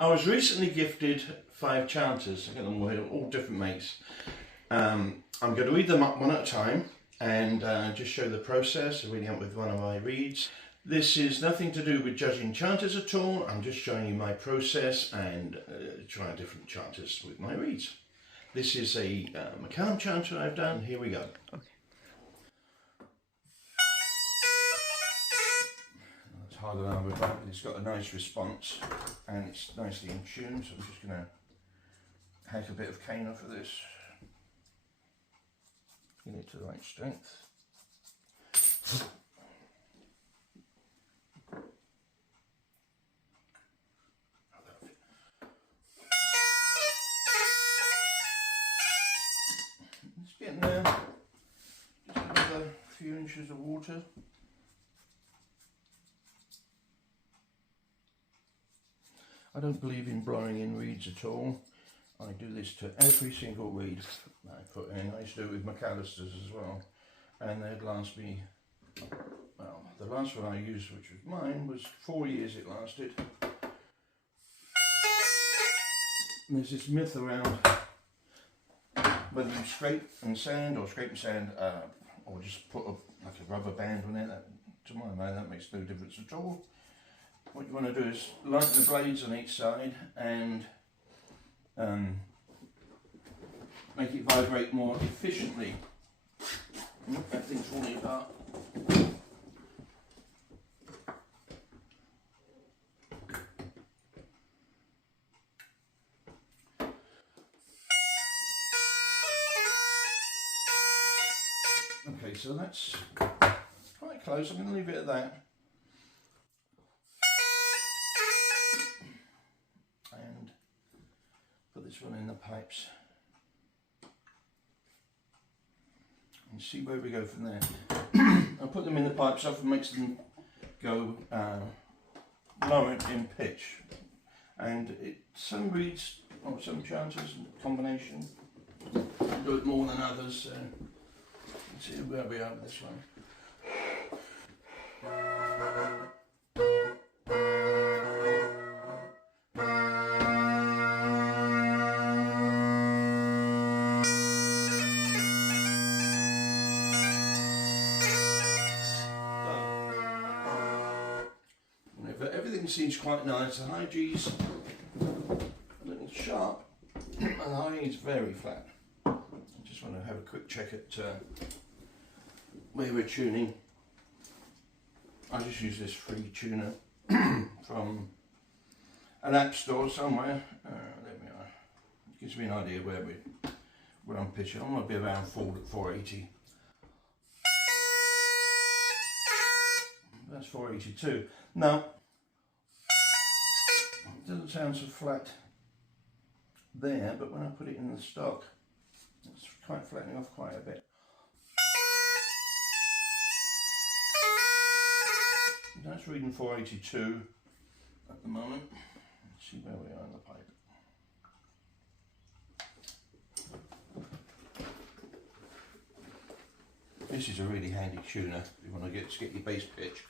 I was recently gifted 5 chanters. I got them all different makes. I'm going to read them up one at a time and just show the process of reading up with one of my reeds. This is nothing to do with judging chanters at all. I'm just showing you my process and trying different chanters with my reeds. This is a McCallum chanter I've done. Here we go. Okay. It's harder than I would like, but it's got a nice response and it's nicely in tune, so I'm just going to hack a bit of cane off of this. Get it to the right strength. It's getting there. Just another few inches of water. I don't believe in blowing in reeds at all. I do this to every single reed I put in. I used to do it with McAllisters as well, and they'd last me, well, the last one I used, which was mine, was 4 years it lasted. And there's this myth around whether you scrape and sand or just put like a rubber band on it. To my mind, that makes no difference at all. What you want to do is lighten the blades on each side and make it vibrate more efficiently. That thing's falling apart. Okay, so that's quite close. I'm going to leave it at that. And put this one in the pipes. And see where we go from there. I'll put them in the pipes, often makes them go lower in pitch. And some reeds, or some chanters, combination, do it more than others. So let's see where we are with this one. Everything seems quite nice. The high G's a little sharp and the high E's very flat. I just want to have a quick check at where we're tuning. I just use this free tuner from an app store somewhere. There we are. It gives me an idea where I'm pitching. I'm going to be around 480. That's 482. Now, it doesn't sound so flat there, but when I put it in the stock, it's quite flattening off quite a bit. That's reading 482 at the moment. Let's see where we are in the pipe. This is a really handy tuner if you want to get your bass pitch.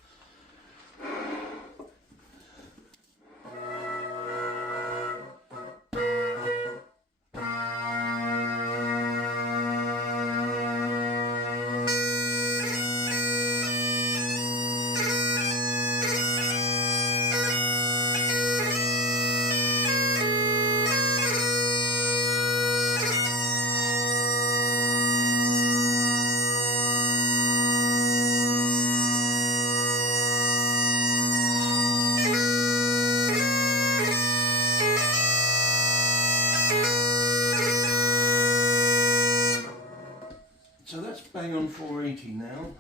So that's bang on 480 now.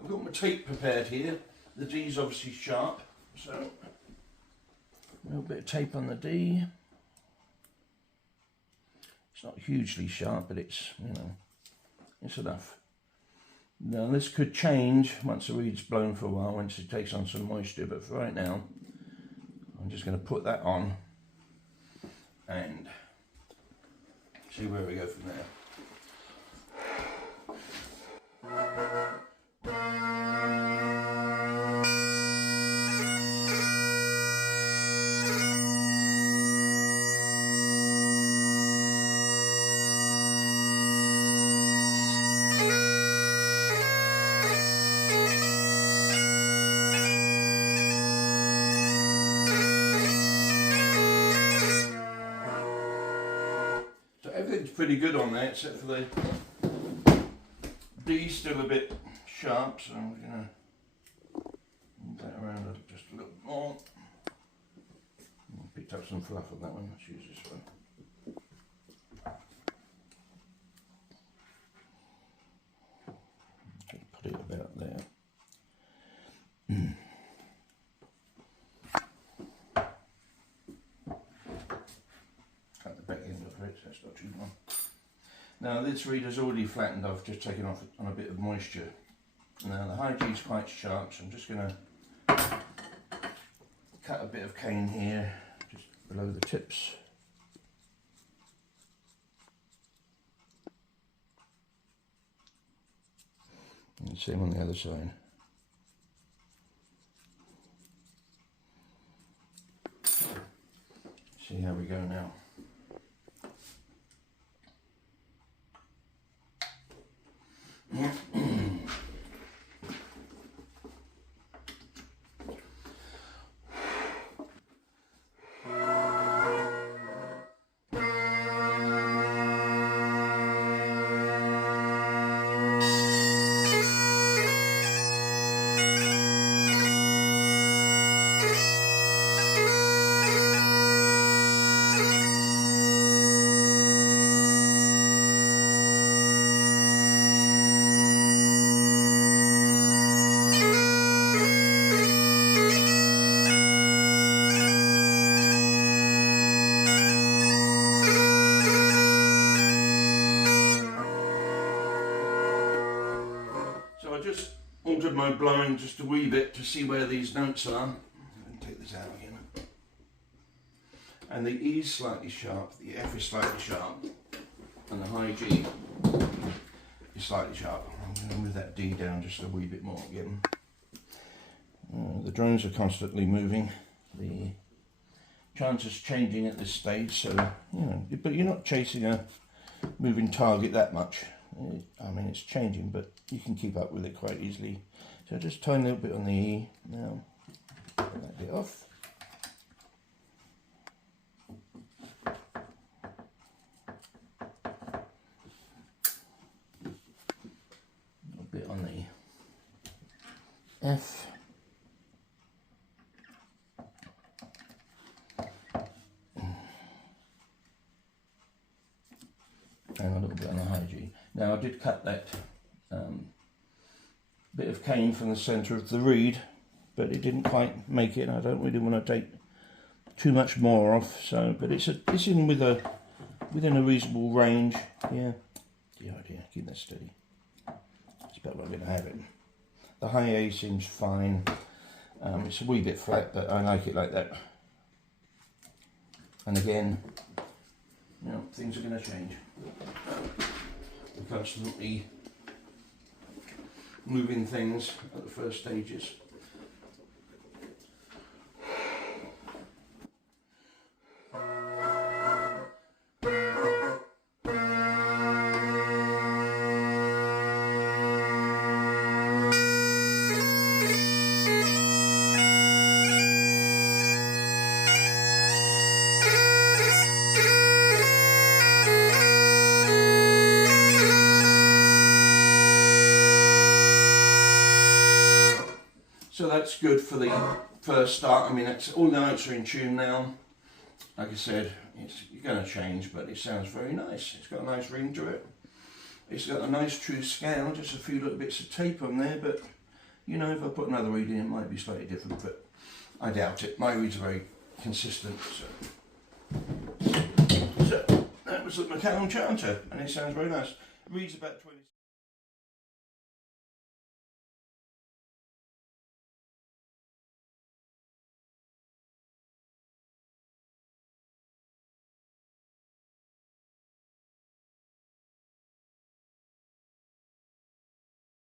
I've got my tape prepared here. The D's obviously sharp, so a little bit of tape on the D. It's not hugely sharp, but it's, it's enough. Now this could change once the reed's blown for a while, once it takes on some moisture, but for right now, I'm just going to put that on and see where we go from there. it's pretty good on there, except for the D still a bit sharp, so I'm going to move that around just a little more. Picked up some fluff on that one, let's use this one. Just put it about there. Cut the back end of it so it's not too long. Now this reader's already flattened, I've just taken off on a bit of moisture. Now the high G is quite sharp, so I'm just going to cut a bit of cane here, just below the tips. And same on the other side. See how we go now. I just altered my blowing just a wee bit to see where these notes are. And take this out again. And the E is slightly sharp, the F is slightly sharp, and the high G is slightly sharp. I'm going to move that D down just a wee bit more again. The drones are constantly moving. The chanter's changing at this stage, so you know, but you're not chasing a moving target that much. I mean, it's changing, but you can keep up with it quite easily. So just tiny a little bit on the E. Now, get that bit off. A little bit on the F. And a little bit on the high G. Now I did cut that bit of cane from the centre of the reed, but it didn't quite make it. I don't really want to take too much more off. So, but it's in within a reasonable range. Yeah, the idea. Keep that steady. That's about where I'm going to have it. The high A seems fine. It's a wee bit flat, but I like it like that. And again, you know, things are going to change. We're constantly moving things at the first stages. So that's good for the first start. I mean, all the notes are in tune now. Like I said, it's going to change, but it sounds very nice. It's got a nice ring to it. It's got a nice true scale, just a few little bits of tape on there, but you know, if I put another reed in, it might be slightly different, but I doubt it. My reeds are very consistent. So that was the McCallum chanter, and it sounds very nice. It reads about 20.